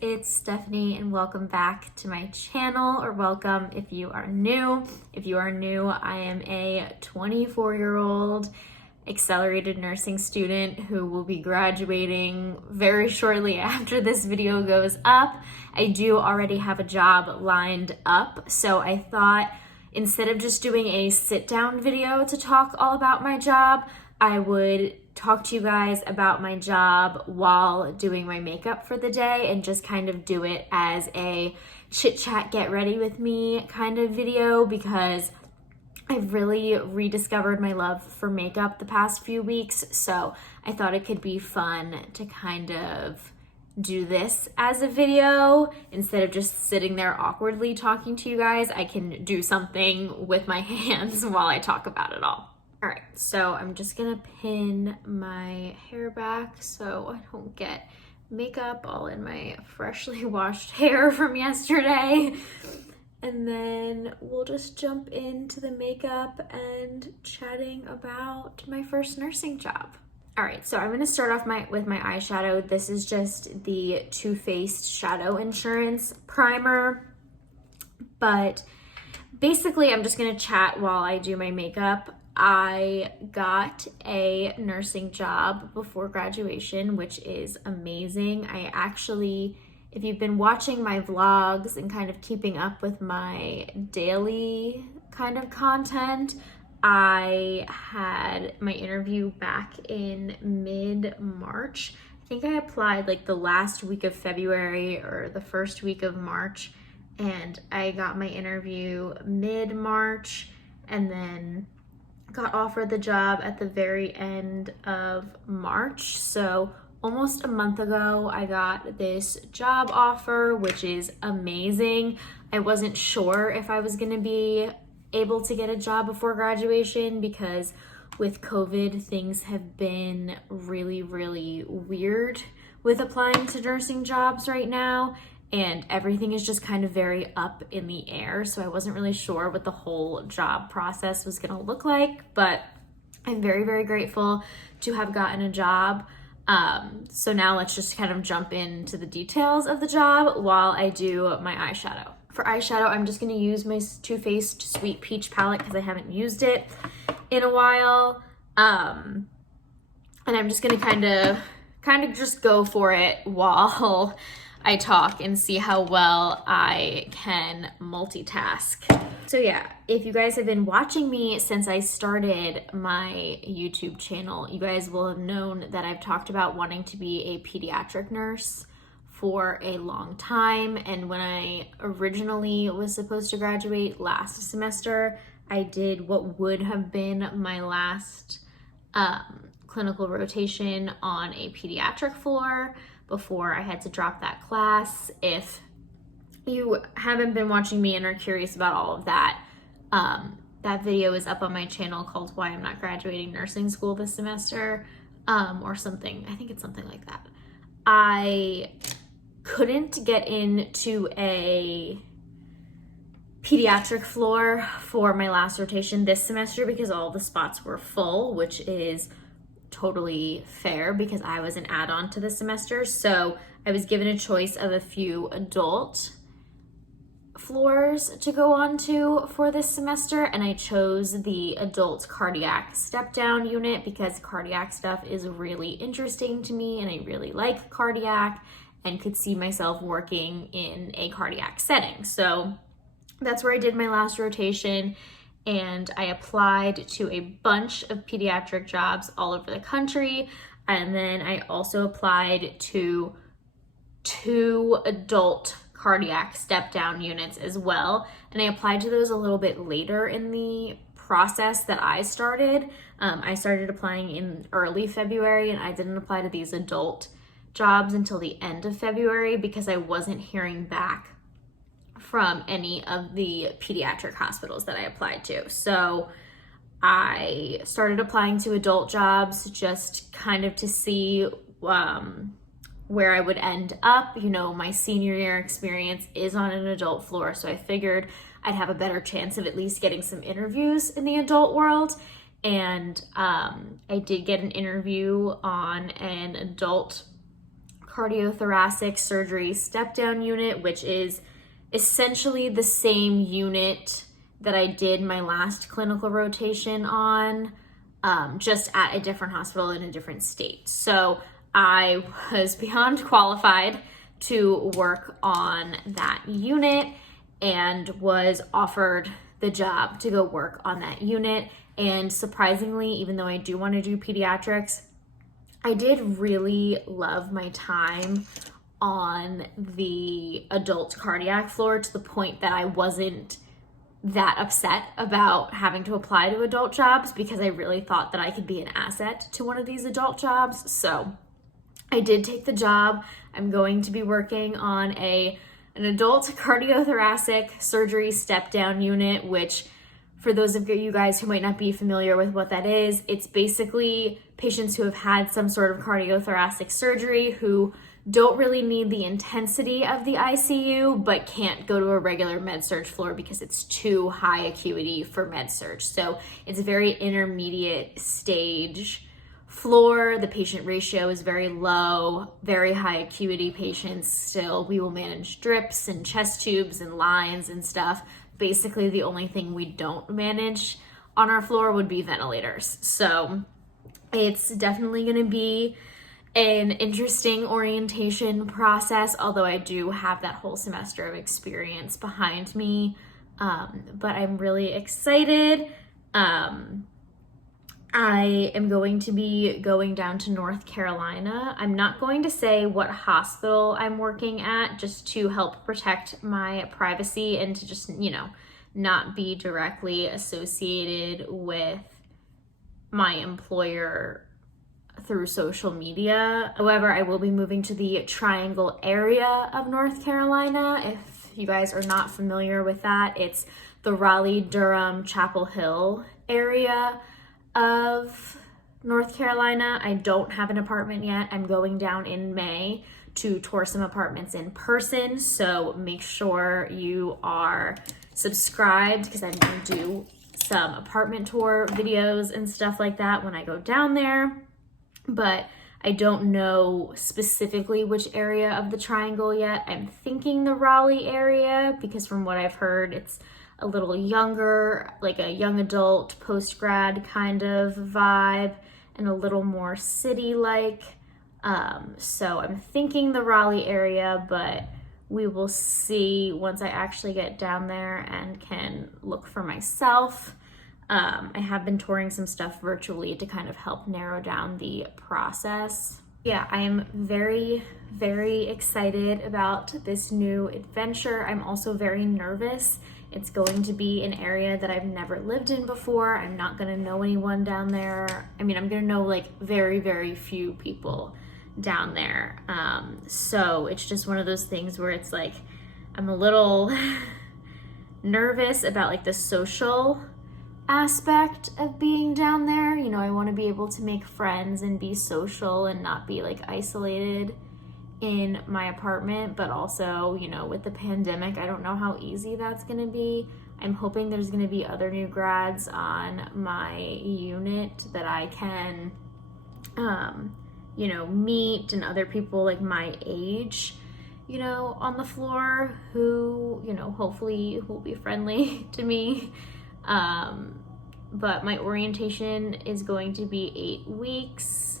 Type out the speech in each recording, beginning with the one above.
it's Stephanie and welcome back to my channel, or welcome if you are new. If you are new, I am a 24-year-old accelerated nursing student who will be graduating very shortly after this video goes up. I do already have a job lined up, so I thought instead of just doing a sit-down video to talk all about my job, I would talk to you guys about my job while doing my makeup for the day and just kind of do it as a chit chat, get ready with me kind of video, because I've really rediscovered my love for makeup the past few weeks. So I thought it could be fun to kind of do this as a video instead of just sitting there awkwardly talking to you guys. I can do something with my hands while I talk about it all. All right, so I'm just gonna pin my hair back so I don't get makeup all in my freshly washed hair from yesterday. And then we'll just jump into the makeup and chatting about my first nursing job. All right, so I'm gonna start off with my eyeshadow. This is just the Too Faced Shadow Insurance Primer, but basically I'm just gonna chat while I do my makeup. I got a nursing job before graduation, which is amazing. I actually, if you've been watching my vlogs and kind of keeping up with my daily kind of content, I had my interview back in mid-March. I think I applied like the last week of February or the first week of March, and I got my interview mid-March and then got offered the job at the very end of March. So almost a month ago, I got this job offer, which is amazing. I wasn't sure if I was gonna be able to get a job before graduation because with COVID, things have been really, really weird with applying to nursing jobs right now. And everything is just kind of very up in the air. So I wasn't really sure what the whole job process was gonna look like, but I'm very, very grateful to have gotten a job. So now let's just kind of jump into the details of the job while I do my eyeshadow. For eyeshadow, I'm just gonna use my Too Faced Sweet Peach palette because I haven't used it in a while. And I'm just gonna kind of just go for it while I talk and see how well I can multitask. So yeah, if you guys have been watching me since I started my YouTube channel, you guys will have known that I've talked about wanting to be a pediatric nurse for a long time. And when I originally was supposed to graduate last semester, I did what would have been my last clinical rotation on a pediatric floor before I had to drop that class. If you haven't been watching me and are curious about all of that, that video is up on my channel called Why I'm Not Graduating Nursing School This Semester, or something. I think it's something like that. I couldn't get into a pediatric floor for my last rotation this semester because all the spots were full, which is totally fair because I was an add-on to the semester. So I was given a choice of a few adult floors to go on to for this semester, and I chose the adult cardiac step-down unit because cardiac stuff is really interesting to me and I really like cardiac and could see myself working in a cardiac setting. So that's where I did my last rotation. And I applied to a bunch of pediatric jobs all over the country. And then I also applied to 2 adult cardiac step-down units as well. And I applied to those a little bit later in the process that I started. I started applying in early February, and I didn't apply to these adult jobs until the end of February because I wasn't hearing back from any of the pediatric hospitals that I applied to. So I started applying to adult jobs just kind of to see where I would end up. You know, my senior year experience is on an adult floor, so I figured I'd have a better chance of at least getting some interviews in the adult world. And I did get an interview on an adult cardiothoracic surgery step-down unit, which is essentially the same unit that I did my last clinical rotation on, just at a different hospital in a different state. So I was beyond qualified to work on that unit and was offered the job to go work on that unit. And surprisingly, even though I do want to do pediatrics, I did really love my time on the adult cardiac floor, to the point that I wasn't that upset about having to apply to adult jobs, because I really thought that I could be an asset to one of these adult jobs. So I did take the job. I'm going to be working on an adult cardiothoracic surgery step-down unit, which, for those of you guys who might not be familiar with what that is, it's basically patients who have had some sort of cardiothoracic surgery who don't really need the intensity of the ICU, but can't go to a regular med-surg floor because it's too high acuity for med-surg. So it's a very intermediate stage floor. The patient ratio is very low, very high acuity patients still. We will manage drips and chest tubes and lines and stuff. Basically, the only thing we don't manage on our floor would be ventilators. So it's definitely going to be an interesting orientation process, although I do have that whole semester of experience behind me. But I'm really excited. I am going to be going down to North Carolina. I'm not going to say what hospital I'm working at, just to help protect my privacy and to just, not be directly associated with my employer through social media. However, I will be moving to the Triangle area of North Carolina. If you guys are not familiar with that, it's the Raleigh, Durham, Chapel Hill area of North Carolina. I don't have an apartment yet. I'm going down in May to tour some apartments in person, so make sure you are subscribed, because I'm going to do some apartment tour videos and stuff like that when I go down there. But I don't know specifically which area of the Triangle yet. I'm thinking the Raleigh area, because from what I've heard, it's a little younger, like a young adult post-grad kind of vibe, and a little more city-like. So I'm thinking the Raleigh area, but we will see once I actually get down there and can look for myself. I have been touring some stuff virtually to kind of help narrow down the process. Yeah, I am very, very excited about this new adventure. I'm also very nervous. It's going to be an area that I've never lived in before. I'm not gonna know anyone down there. I mean, I'm gonna know like very, very few people down there. So it's just one of those things where it's like, I'm a little nervous about like the social aspect of being down there. I want to be able to make friends and be social and not be like isolated in my apartment, but also, with the pandemic, I don't know how easy that's going to be. I'm hoping there's going to be other new grads on my unit that I can, meet, and other people like my age, on the floor who, hopefully will be friendly to me. But my orientation is going to be 8 weeks,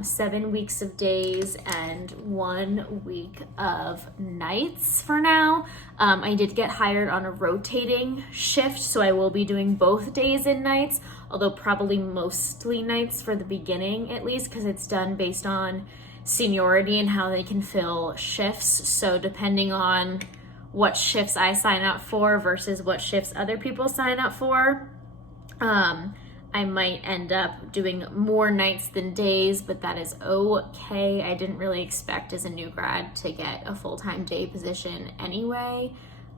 7 weeks of days, and 1 week of nights for now. I did get hired on a rotating shift, so I will be doing both days and nights, although probably mostly nights for the beginning at least, because it's done based on seniority and how they can fill shifts. So depending on what shifts I sign up for versus what shifts other people sign up for, I might end up doing more nights than days, but that is okay. I didn't really expect as a new grad to get a full-time day position anyway,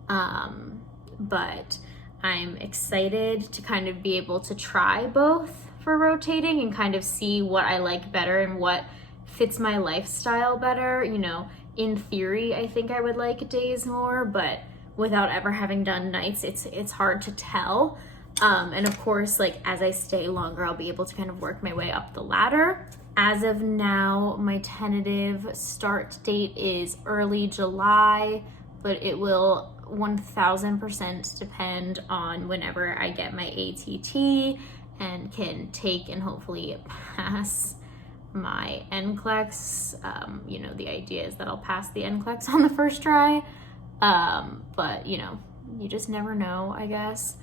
but I'm excited to kind of be able to try both for rotating and kind of see what I like better and what fits my lifestyle better. In theory, I think I would like days more, but without ever having done nights, it's hard to tell. And of course, like as I stay longer, I'll be able to kind of work my way up the ladder. As of now, my tentative start date is early July, but it will 1000% depend on whenever I get my ATT and can take and hopefully pass my NCLEX. You know, the idea is that I'll pass the NCLEX on the first try, but you know, you just never know, I guess.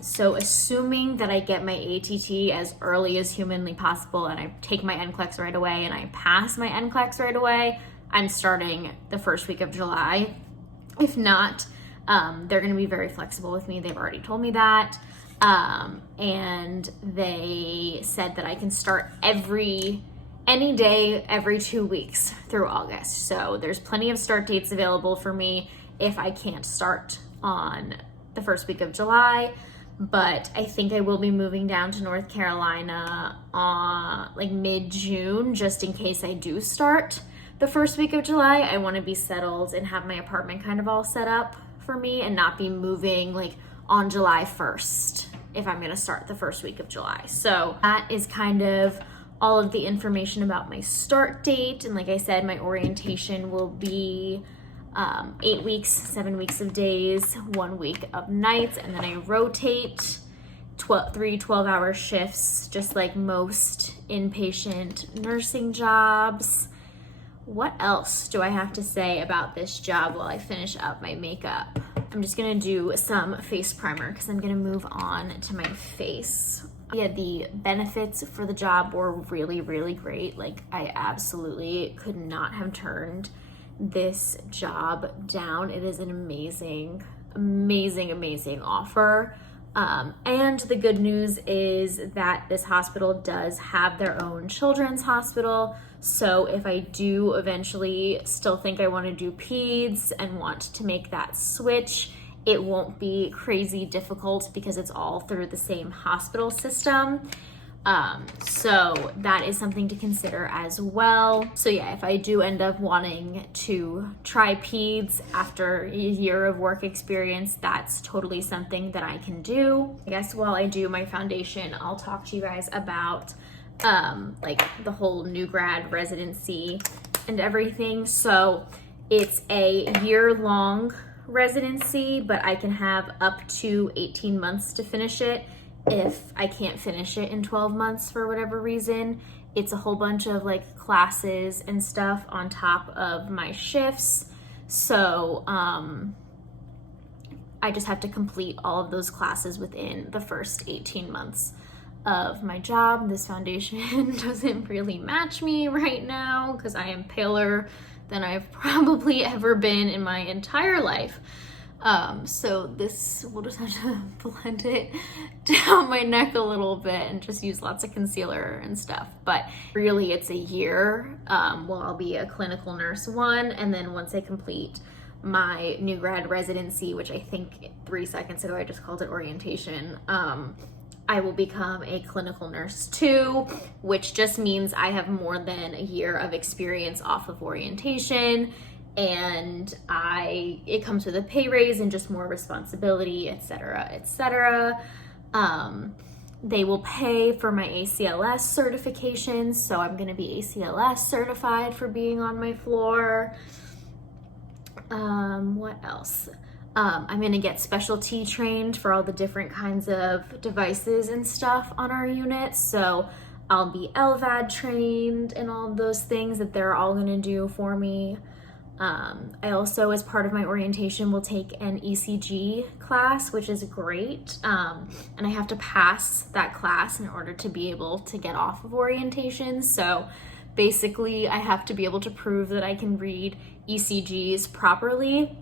So assuming that I get my ATT as early as humanly possible and I take my NCLEX right away and I pass my NCLEX right away, I'm starting the first week of July. If not, they're going to be very flexible with me. They've already told me that. And they said that I can start any day, every 2 weeks through August. So there's plenty of start dates available for me if I can't start on the first week of July. But I think I will be moving down to North Carolina like mid-June, just in case I do start the first week of July. I want to be settled and have my apartment kind of all set up for me and not be moving like on July 1st if I'm going to start the first week of July. So that is kind of all of the information about my start date. And like I said, my orientation will be 8 weeks, 7 weeks of days, 1 week of nights, and then I rotate 3 12-hour shifts, just like most inpatient nursing jobs. What else do I have to say about this job while I finish up my makeup? I'm just gonna do some face primer because I'm gonna move on to my face. Yeah, the benefits for the job were really, really great. Like, I absolutely could not have turned this job down. It is an amazing, amazing, amazing offer. And the good news is that this hospital does have their own children's hospital. So if I do eventually still think I want to do peds and want to make that switch, it won't be crazy difficult because it's all through the same hospital system. So that is something to consider as well. So yeah, if I do end up wanting to try peds after a year of work experience, that's totally something that I can do. I guess while I do my foundation, I'll talk to you guys about like the whole new grad residency and everything. So it's a year-long residency, but I can have up to 18 months to finish it if I can't finish it in 12 months for whatever reason. It's a whole bunch of like classes and stuff on top of my shifts. So I just have to complete all of those classes within the first 18 months of my job. This foundation doesn't really match me right now because I am paler than I've probably ever been in my entire life. So this, we'll just have to blend it down my neck a little bit and just use lots of concealer and stuff. But really it's a year. Well, I'll be a clinical nurse 1, and then once I complete my new grad residency, which I think 3 seconds ago I just called it orientation, I will become a clinical nurse 2, which just means I have more than a year of experience off of orientation, and it comes with a pay raise and just more responsibility, etc., etc. They will pay for my ACLS certifications, so I'm going to be ACLS certified for being on my floor. What else? I'm gonna get specialty trained for all the different kinds of devices and stuff on our unit. So I'll be LVAD trained and all of those things that they're all gonna do for me. I also, as part of my orientation, will take an ECG class, which is great. And I have to pass that class in order to be able to get off of orientation. So basically I have to be able to prove that I can read ECGs properly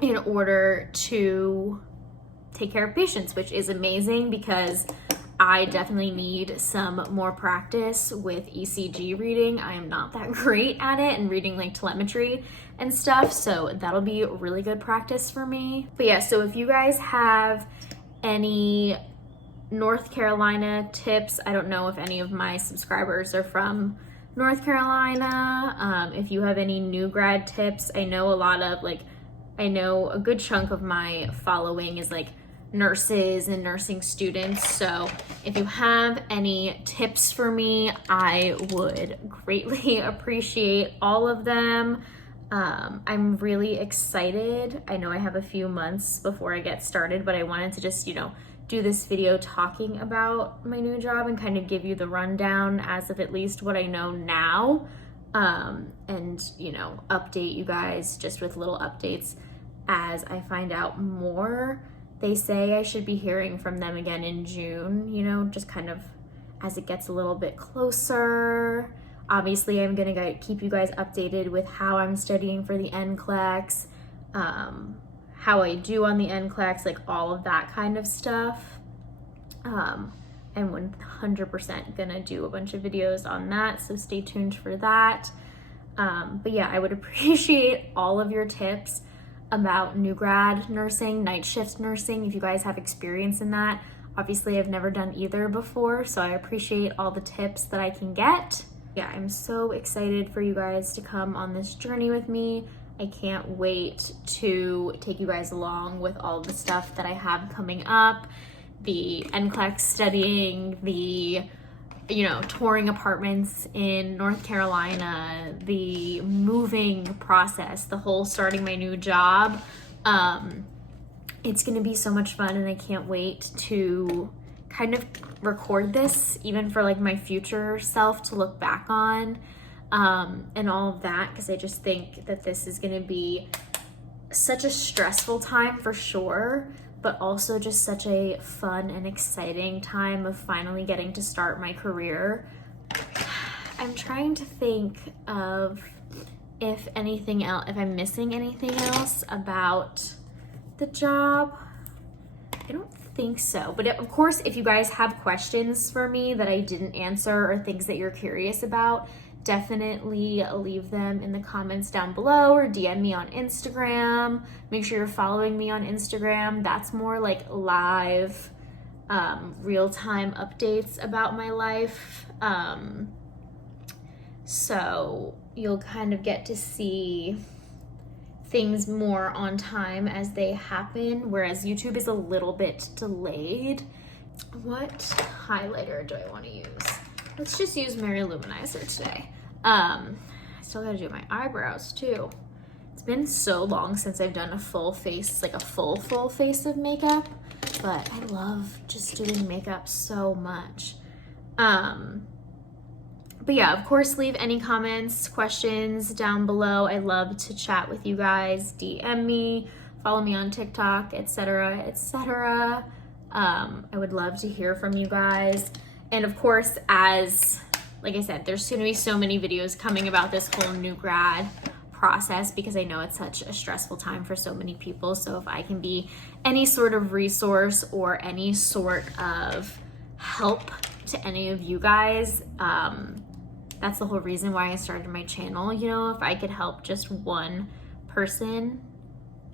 in order to take care of patients, which is amazing because I definitely need some more practice with ECG reading. I am not that great at it and reading like telemetry and stuff, so that'll be really good practice for me. But yeah, so if you guys have any North Carolina tips, I don't know if any of my subscribers are from North Carolina. If you have any new grad tips, I know a good chunk of my following is like nurses and nursing students. So if you have any tips for me, I would greatly appreciate all of them. I'm really excited. I know I have a few months before I get started, but I wanted to just, do this video talking about my new job and kind of give you the rundown as of at least what I know now. And, update you guys just with little updates as I find out more. They say I should be hearing from them again in June, just kind of as it gets a little bit closer. Obviously, I'm gonna keep you guys updated with how I'm studying for the NCLEX, how I do on the NCLEX, like all of that kind of stuff. I'm 100% gonna do a bunch of videos on that, so stay tuned for that. But yeah, I would appreciate all of your tips about new grad nursing, night shift nursing, if you guys have experience in that. Obviously, I've never done either before, so I appreciate all the tips that I can get. Yeah, I'm so excited for you guys to come on this journey with me. I can't wait to take you guys along with all the stuff that I have coming up, the NCLEX studying, the touring apartments in North Carolina, the moving process, the whole starting my new job. It's gonna be so much fun, and I can't wait to kind of record this even for like my future self to look back on, and all of that, because I just think that this is gonna be such a stressful time for sure, but also just such a fun and exciting time of finally getting to start my career. I'm trying to think of if I'm missing anything else about the job. I don't think so, but of course, if you guys have questions for me that I didn't answer or things that you're curious about, definitely leave them in the comments down below or DM me on Instagram. Make sure you're following me on Instagram. That's more like live, real-time updates about my life. So you'll kind of get to see things more on time as they happen, whereas YouTube is a little bit delayed. What highlighter do I want to use? Let's just use Mary Luminizer today. I still gotta do my eyebrows too. It's been so long since I've done a full face, like a full face of makeup, but I love just doing makeup so much. But yeah, of course, leave any comments, questions down below. I love to chat with you guys. DM me, follow me on TikTok, etc., etc. I would love to hear from you guys. And of course, like I said, there's gonna be so many videos coming about this whole new grad process, because I know it's such a stressful time for so many people. So if I can be any sort of resource or any sort of help to any of you guys, that's the whole reason why I started my channel. If I could help just one person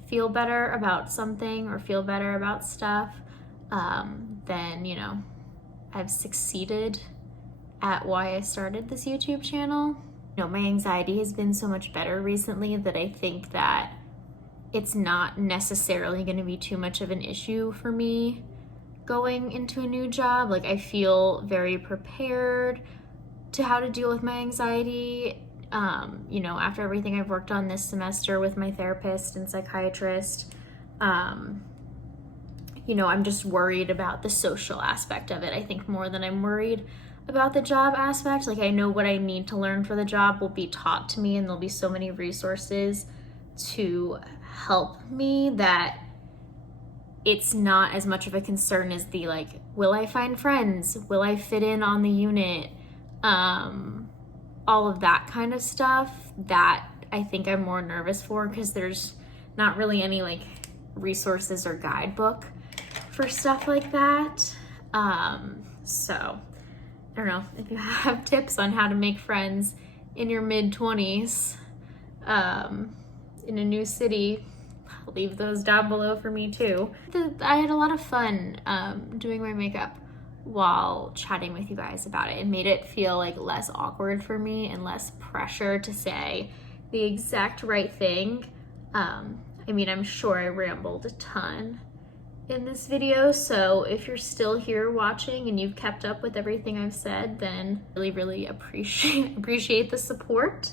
feel better about something or feel better about stuff, then, I've succeeded at why I started this YouTube channel. My anxiety has been so much better recently that I think that it's not necessarily going to be too much of an issue for me going into a new job. Like, I feel very prepared to how to deal with my anxiety. After everything I've worked on this semester with my therapist and psychiatrist, I'm just worried about the social aspect of it, I think, more than I'm worried about the job aspect. Like, I know what I need to learn for the job will be taught to me, and there'll be so many resources to help me that it's not as much of a concern as the, like, will I find friends? Will I fit in on the unit? All of that kind of stuff that I think I'm more nervous for, because there's not really any like resources or guidebook for stuff like that. So I don't know if you have tips on how to make friends in your mid-20s in a new city, leave those down below for me too. I had a lot of fun doing my makeup while chatting with you guys about it. It made it feel like less awkward for me and less pressure to say the exact right thing. I'm sure I rambled a ton in this video, so if you're still here watching and you've kept up with everything I've said, then really appreciate the support.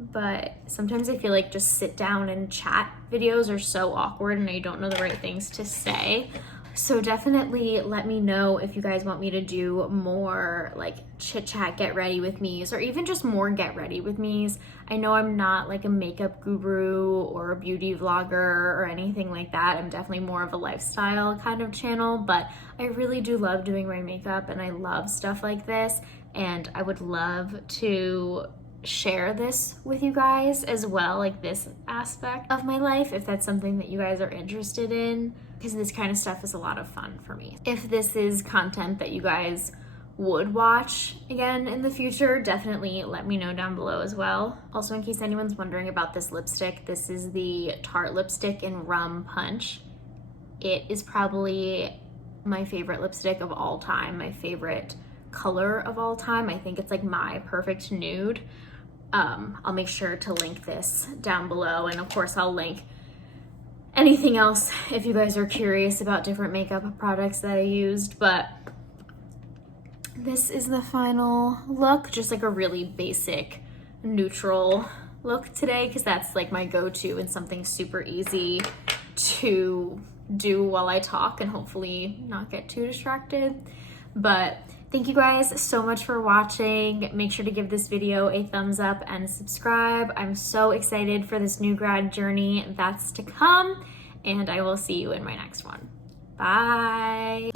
But sometimes I feel like just sit down and chat videos are so awkward and I don't know the right things to say. So definitely let me know if you guys want me to do more like chit chat, get ready with me's, or even just more get ready with me's. I know I'm not like a makeup guru or a beauty vlogger or anything like that. I'm definitely more of a lifestyle kind of channel, but I really do love doing my makeup and I love stuff like this. And I would love to share this with you guys as well, like this aspect of my life, if that's something that you guys are interested in, because this kind of stuff is a lot of fun for me. If this is content that you guys would watch again in the future, definitely let me know down below as well. Also, in case anyone's wondering about this lipstick, this is the Tarte Lipstick in Rum Punch. It is probably my favorite lipstick of all time, my favorite color of all time. I think it's like my perfect nude. I'll make sure to link this down below, and of course I'll link anything else if you guys are curious about different makeup products that I used. But this is the final look, just like a really basic neutral look today, because that's like my go-to and something super easy to do while I talk and hopefully not get too distracted. But thank you guys so much for watching. Make sure to give this video a thumbs up and subscribe. I'm so excited for this new grad journey that's to come, and I will see you in my next one. Bye.